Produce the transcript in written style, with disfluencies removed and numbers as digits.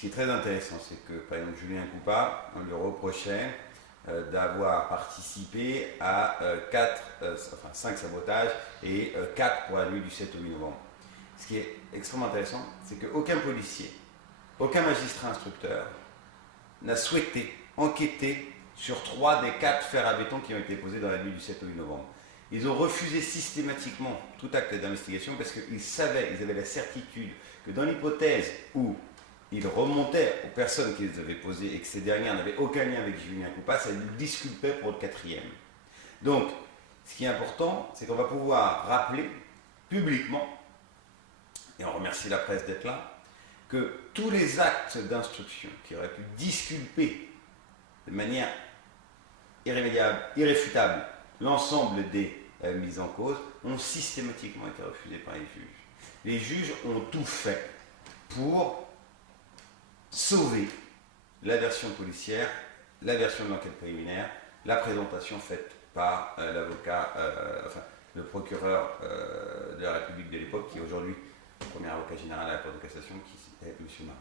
qui est très intéressant, c'est que, par exemple, Julien Coupat, on lui reprochait d'avoir participé à 5 sabotages et 4 pour la nuit du 7 au 8 novembre. Ce qui est extrêmement intéressant, c'est qu'aucun policier, aucun magistrat instructeur n'a souhaité enquêter sur 3 des 4 fers à béton qui ont été posés dans la nuit du 7 au 8 novembre. Ils ont refusé systématiquement tout acte d'investigation parce qu'ils savaient, ils avaient la certitude que dans l'hypothèse où ils remontaient aux personnes qui les avaient posées et que ces dernières n'avaient aucun lien avec Julien Coupat, ça les disculpait pour le 4e. Donc, ce qui est important, c'est qu'on va pouvoir rappeler publiquement, et on remercie la presse d'être là, que tous les actes d'instruction qui auraient pu disculper de manière irrémédiable, irréfutable, l'ensemble des mises en cause ont systématiquement été refusés par les juges. Les juges ont tout fait pour sauver la version policière, la version de l'enquête préliminaire, la présentation faite par l'avocat, le procureur de la République de l'époque, qui est aujourd'hui le premier avocat général à la Cour de cassation, qui est M. Marin.